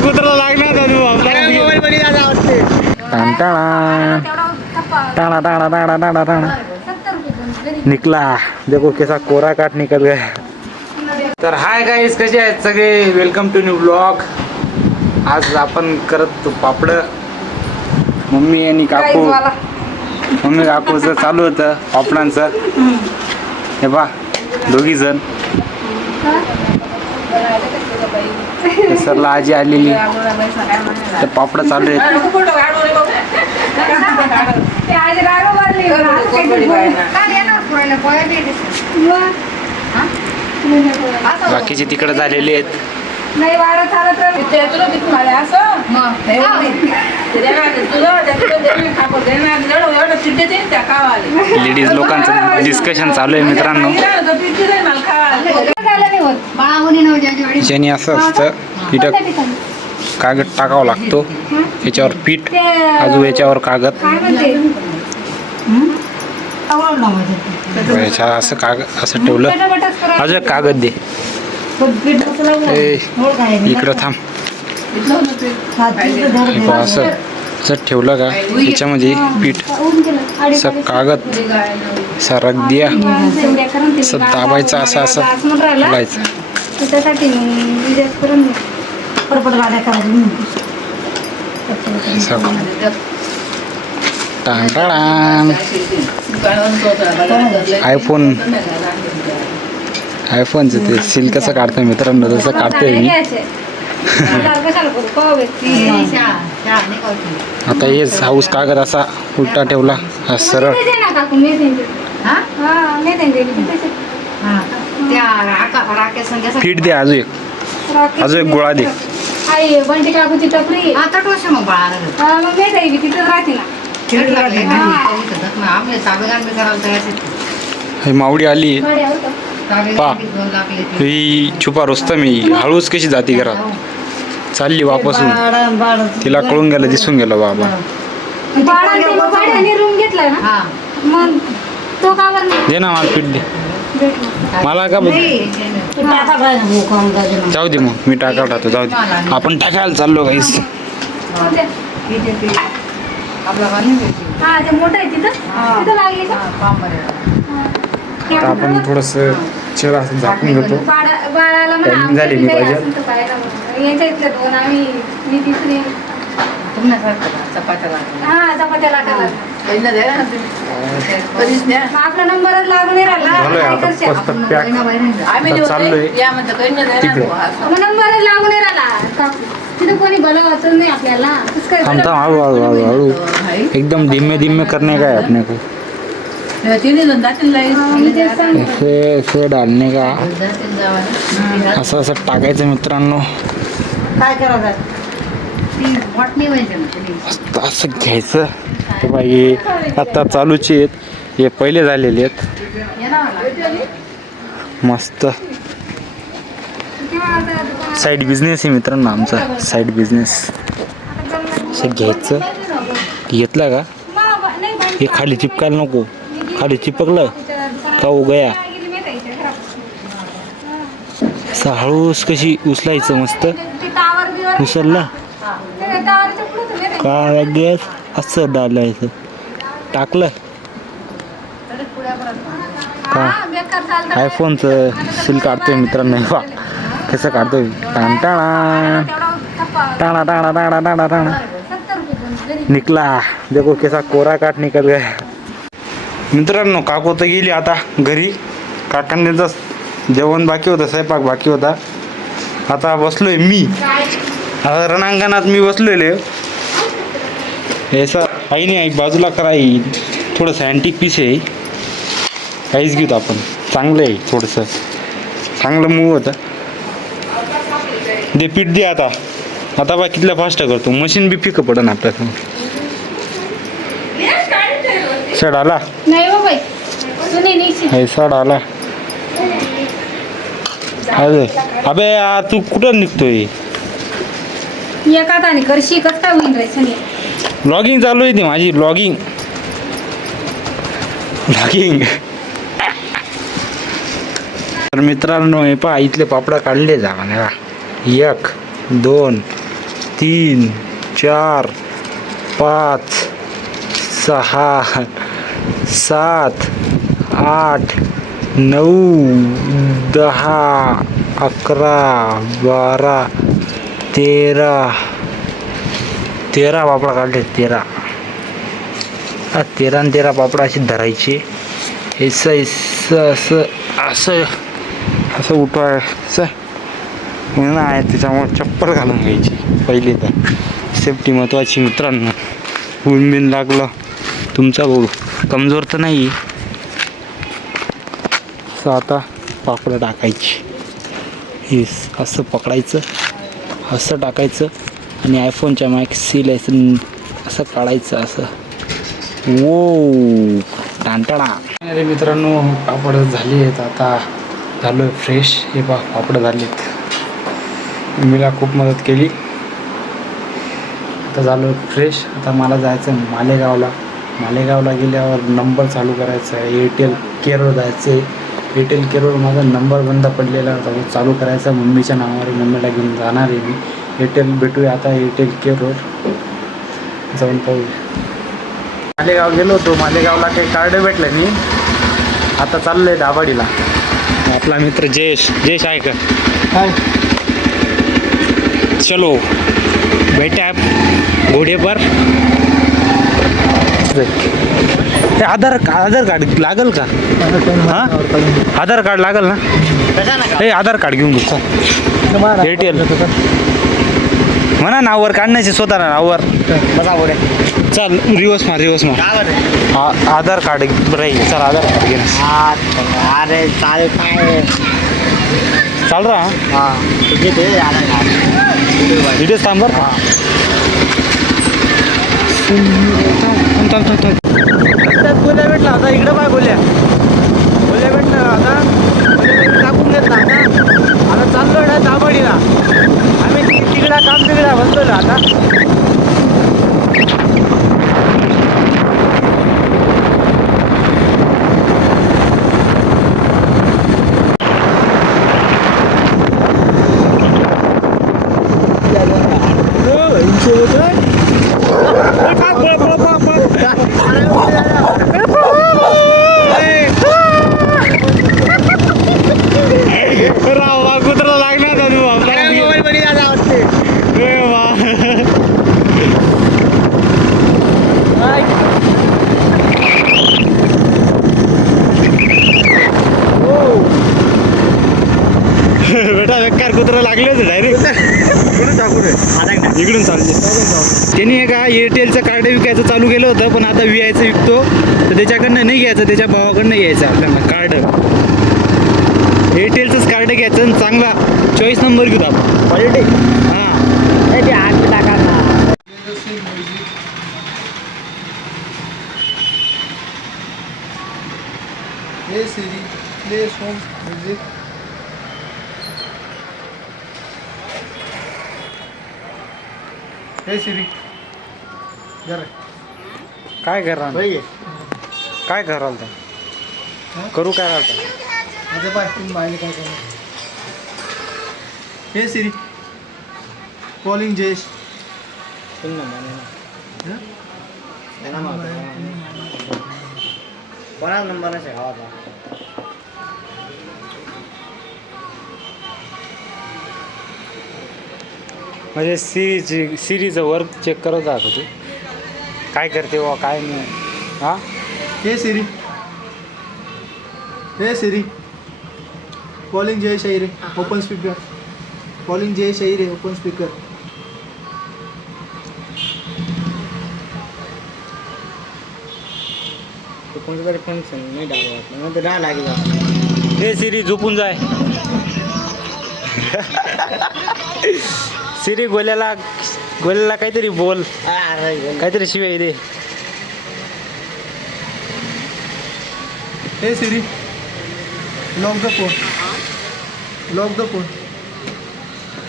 कुत्रा लागणार टाणा टाणा टाणा टाणा टाणा निकला देखो कैसा कोरा काट निकल गया. तर हाय गाईज, कसे आहेत सगळे? Welcome to new blog. आज आपण करत पापड. मम्मी आणि काकूचं चालू होतं पापडांचं. हे बा दोघी जण सरला आजी आलेली तर पापड चालू आहेत. बाकीचे तिकडे झालेले आहेत. लेडीज लोकांचं डिस्कशन चालू आहे मित्रांनो. ज्याने असं असतं इथं कागद टाकावं लागतो, याच्यावर पीठ, अजून याच्यावर कागद, असं कागद असं ठेवलं, अजून कागद दे इकडं थांब. असं असं ठेवलं का याच्यामध्ये पीठ, असं कागद, असा रग द्या, असं दाबायचं, असं असं घालायचं. आयफोनचं ते सील कसं काढतोय मित्रांनो, तसं काढतोय मी. आता हेच हाऊस कागद असा उलटा ठेवला, हा सरळ. पीठ दे, अजून एक गोळा दे. मावडी आली पा, ही छुपा रुस्तम मी हळूच कशी जाती घरात, चालली वापसून. तिला कळून गेलं, दिसून गेलं बाबा. दे ना मला पीठ दे, मला का जाऊ दे, मग मी टाकायला टाकतो, जाऊ दे. आपण टाकायला चाललो गाईस. आपण थोडस चेहरा असं झाकून घेतो. झाली मी पाहिजे. चाललोय हळू एकदम धीमे धीमे करने का है अपने को, ऐसे डालने का, असं असं टाकायचं मित्रांनो. असं घ्यायचं. हे आता चालूचे आहेत, हे पहिले झालेले आहेत. मस्त साईड बिझनेस आहे मित्रांनो आमचा, साईड बिझनेस. असं घ्यायचं, घेतलं का हे खाली चिपकायला नको, खाली चिपकलं का गया. असं हळूच कशी उचलायचं, मस्त उचलला का गॅस असं डालायचं. टाकलं का आयफोनचं सील काढतोय मित्रांनो. वा कसं काढतोय, टाणा टाणा टाणा टाणा टाणा टाणा निकला. देखो कैसा कोरा काट निकल गया मित्रांनो. काकू तर गेली आता घरी. काकांनीच जेवण बाकी होतं, स्वयंपाक बाकी होता. आता बसलोय मी रणांगणात, मी बसलेले. ऐसा आई नाही, आई बाजूला कराई. थोडंसं अँटिक पीस आहे, काहीच घेतो आपण. चांगलं आहे, थोडंसं चांगलं मूव होतं. दे पीठ दे आता. आता बा कितल्या फास्ट करतो, मशीन बी फिकं पडन आपल्याला. सड आला सड आला. अबे यार तू कुठं निघतोय? एका करशी कसं काय होईल रे? ब्लॉगिंग चालू आहे ती माझी, ब्लॉगिंग. लॉगिंग. तर मित्रांनो हे पहा इथले पापड काढले जा मला. 1 2 3 4 5 6 7 8 9 10 11 12 13 पापड काढले. 13 आणि 13 पापड अशी धरायचे. असं उठवायचं म्हणून आहे. त्याच्यामुळे चप्पल घालून घ्यायची पहिली. तर सेफ्टी महत्त्वाची मित्रांनो. ऊन बिन लागलं तुमचा भाऊ कमजोर तर नाही. असं आता पापड टाकायची. हे असं पकडायचं, असं टाकायचं आणि आयफोनच्या मॅक्सी लायसन असं काढायचं. असं वो टांटणा. अरे मित्रांनो पापड झाले आहेत. आता झालो आहे फ्रेश. हे पा पापड झालेत. मम्मीला खूप मदत केली. आता झालो फ्रेश. आता मला जायचं मालेगावला. मालेगावला गेल्यावर नंबर चालू करायचा आहे. एअरटेल केअरवर जायचं आहे. एअरटेल केअरवर माझा नंबर बंद पडलेला होता, तो चालू करायचा मम्मीच्या नावावर. मम्मीला घेऊन जाणार आहे मी. एअरटेल भेटूया आता एअरटेल केअरवर जाऊन पाहूया. मालेगाव गेलो होतो. मालेगावला काही कार्ड भेटलं नाही. आता चाललं आहे दाभाडीला. आपला मित्र जयेश आहे का? काय चलो बैठा घोडे पर. आधार कार्ड लागल का? हां आधार कार्ड लागल ना? हे आधार कार्ड घेऊन घे. एअरटेल म्हणा नावावर काढण्याचे स्वतः नावावर. चल रिवर्स मार. आधार कार्ड राहील. चल आधार कार्ड घे. अरे चालेल काय चाल रहा. इथे थांब बरं. बोल्या भेटला आता इकडं काय बोल्या भेटलं आता टाकून घेतला. आता चाललो ना दाभाडीला. आम्ही तिकडा काम तिकडा म्हणतो ना आता. कुत्रा लागणार मोबाईल मध्ये बेटा बेकार कुत्रा लागले होते डायरेक्ट. इकडून चालले. त्यांनी का एअरटेलचं कार्ड विकायचं चालू केलं होतं, पण आता व्हीआयचं विकतो तर त्याच्याकडनं नाही घ्यायचं, त्याच्या भावाकडनं घ्यायचं आपल्याला कार्ड. एअरटेलचंच कार्ड घ्यायचं आणि चांगला 24 नंबर घेऊ आपण. क्वालिटी हां ते 8 टाका ना. Hey Siri, play some music. Hey Siri, जरा काय करा काय कराल तर करू काय राहता. माझ्या पाय तुम्ही बाहेर काय करणार. हे सिरी कॉलिंग जयेश. कोणा नंबर आहे गावाचा? म्हणजे सिरीचं वर्क चेक करत राहत तू काय करते वा काय नाही. हां हे सिरी, हे सिरी कॉलिंग जयेश आहे रे. Open speaker. कॉलिंग जयेश आहे रे. Open speaker. कोणतं तरी फंक्शन नाही डायरेक्ट मग ते डाळ लागेल. हे सिरी झोपून जाय. सिरी गोल्याला काहीतरी बोल, काहीतरी शिवाय दे. Hey Siri lock the phone. Lock the phone.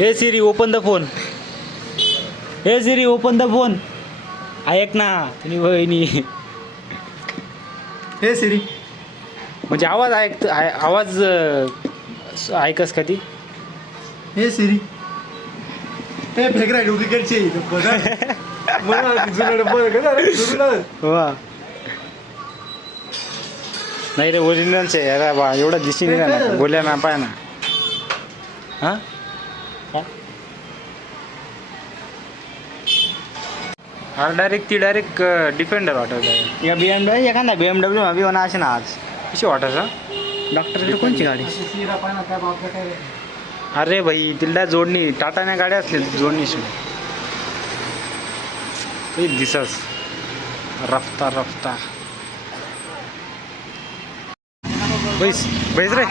Hey Siri open the phone. Hey Siri open the phone. ऐक ना तुम्ही बहिणी. हे सिरी म्हणजे आवाज आवाज ऐकस का ती? हे सिरी हे फेक राय डुप्लिकेटची वा नाही रे ओरिजिनलच आहे. अरे बा एवढा दिशी नाही ना बोलल्या ना पाय ना. हां हा डायरेक्ट डिफेंडर वाटत आहे. या BMW एखादा BMW हवी होणार असे ना आज कशी वाटायचा? डॉक्टरकडे कोणची गाडी? अरे भाई तिला जोडणी टाटाने गाड्या असतील जोडणी दिसस रफ्ता रफ्ता बैस बैस रे.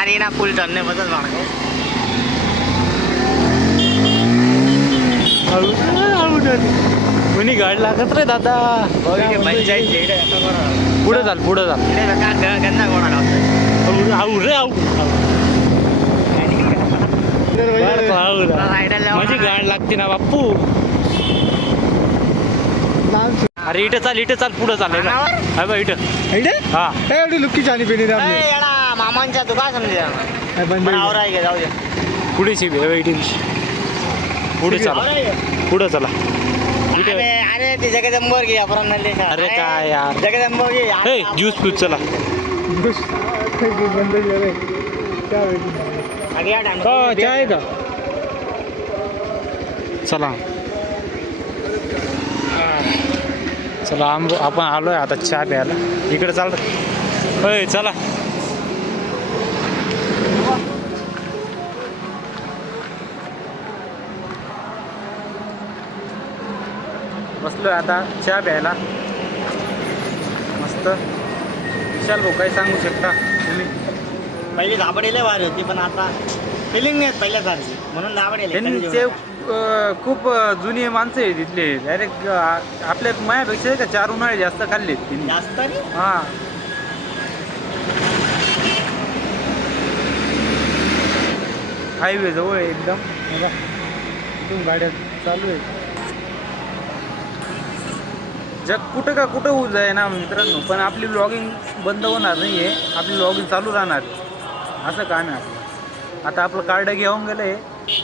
अरे ना फुल चढणे बदल कोणी गाडी लागत रे दादा. पुढे चाल पुढे चाल. गंदा कोणाला आऊ रे आऊ माझी गाड लागते ना बाप्पू. अरे इथं चाल पुढं चाल बा इथं. हा एवढी लुक्की चाली पेनी मामांच्या तू काय समजा आवरा आहे जाऊ दे. पुढे पुढे चला पुढं चला. अरे ते जगदंबर घे आपण अरे काय यार जगदंबर घे ज्यूस पिऊत चला. चाय का चला चला आपण आलोय आता चहा प्यायला. इकडे चाल होय चला. बसलोय आता चहा प्यायला मस्त. विशाल भाऊ काय सांगू शकता तुम्ही? पहिली दाबडीला वारी होती पण आता फिलिंग नाही पहिल्यासारखी म्हणून दाबडीला ते खूप जुनी माणसं आहे तिथले. डायरेक्ट आपल्या मायापेक्षा का 4 उन्हाळे जास्त खाल्ले जास्त. हा हायवे जवळ आहे एकदम. इथून गाड्या चालू आहे. जग कुठं का कुठं होऊ जाय ना मित्रांनो, पण आपली ब्लॉगिंग बंद होणार नाही आहे. आपली ब्लॉगिंग चालू राहणार असं काम आहे आपलं. आता आपलं कार्ड घेऊन गेलं आहे.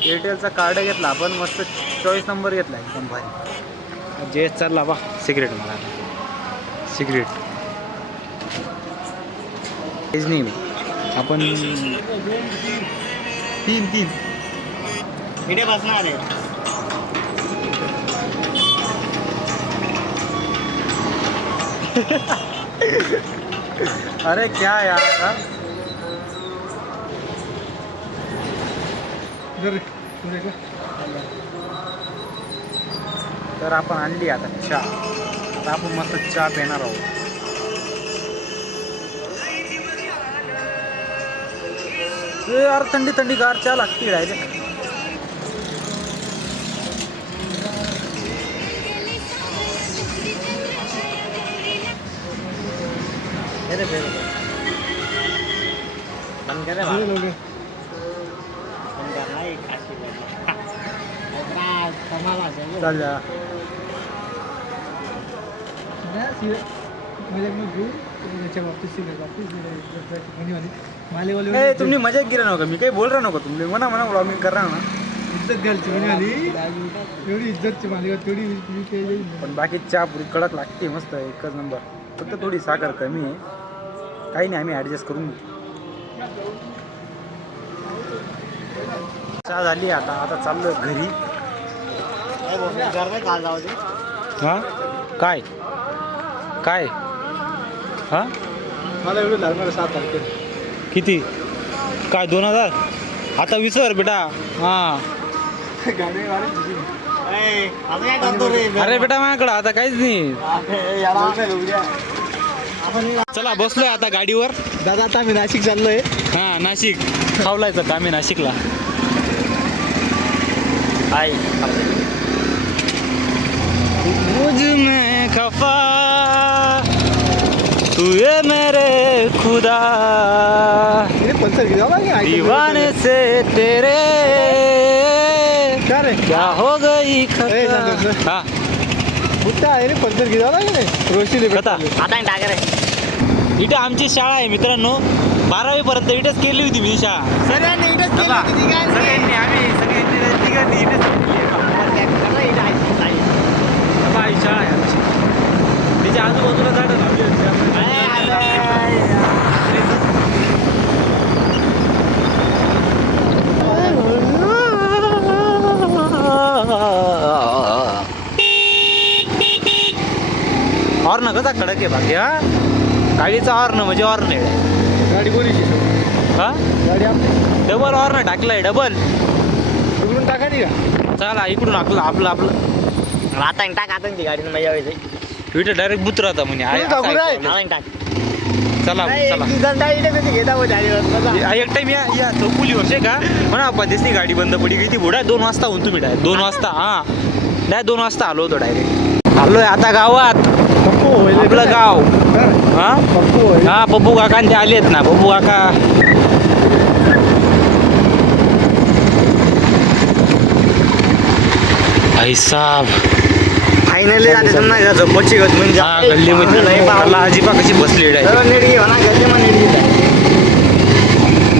एअरटेलचा कार्ड घेतला आपण मस्त 24 नंबर घेतला एकदम भारी. जे चालला बा सिगरेट मला सिगरेट हेच नाही आपण 3 इथे बसणार आहे. अरे क्या यार. तर आपण आणली आता चहा. आता आपण मस्त चहा पिणार आहोत. यार थंडी थंडी गार चहा लागते राहिले. बंद करे चाल जा. तुम्ही मजा गिरा नका. मी काही बोल रहा नका. तुम्ही म्हणा ब्लॉगिंग करा ना. इज्जत घालची एवढी इज्जतची मालिका तेवढी. पण बाकी चहा पुरी कडक लागते मस्त एकच नंबर. फक्त थोडी साखर कमी आहे. काही नाही आम्ही ॲडजस्ट करून घेऊ. चहा झाली आता चाललो घरी. हां काय काय हां मला एवढं लागणार 7 तारखेला. किती काय 2000 आता विसर बेटा. हां गाडी अरे बेटा माझ्याकडं आता काहीच नाही. चला बसलोय आता गाडीवर. दादा आता आम्ही नाशिक चाललोय. हां नाशिक खावलायचं का आम्ही नाशिकला. आई मुझ में खफा तू ये मेरे खुदा दीवाने से तेरे क्या हो गई ए, संतोष. हा कुठं आहे रे पद्धत घेता की नाही रोशनी कथा इथे आमची शाळा आहे मित्रांनो 12वी पर्यंत इथेच केली होती मी शाळा सगळ्यांनी इथेच केली बाबा, होती, काय? सगळ्यांनी आम्ही सगळ्यांनी तिघांनी इथेच केली आहे. बाबा, ही शाळा आहे आमची तिच्या आजूबाजूला झाडं लावली होती हॉर्न कसा कडक आहे बाकी हा गाडीचा हॉर्न म्हणजे हॉर्न आहे गाडी कोणीची हा गाडी आपली डबल हॉर्न टाकलाय डबल उघडून टाकायची का चला इकडून आपलं आता टाक आता ती गाडीनं मजा येते इथं डायरेक्ट बुत राहता म्हणे टाकू रे. चला एक टाइम या चौकुली वर्षे का म्हणा पद्धतीने गाडी बंद पडी गई ती बुडा 2 वाजता होऊन तुम्ही डायरेक्ट 2 वाजता हा डायरेक्ट 2 वाजता आलो होतो डायरेक्ट आलोय आता गावात पप्पू होईल आपलं गाव हा पप्पू होईल हा बब्बू काका ते आलेत ना बब्बू काका भाई साहब फायनली आता त्यांना झोपची गत म्हणजे हा गल्लीमध्ये मला अजिबा कशी बसली आहे नेट घेऊ ना गल्ली मग नेट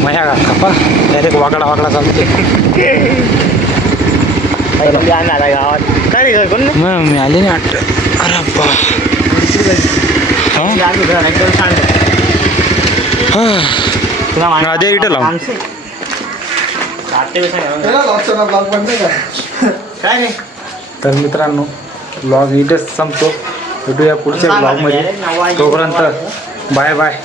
मया काका डायरेक्ट वाकडा चालते आम्ही आता गावात काय रे घर कोण नाही? मग मी आले ना अरे बा आम्ही घर एकदम शांत तुला हा, दे इथं लावून. त्याला लॉकचा ब्लॉग बनते का काय नाही तर मित्रांनो ब्लॉग इथेच संपतो भेटूया पुढच्या ब्लॉगमध्ये तोपर्यंत बाय बाय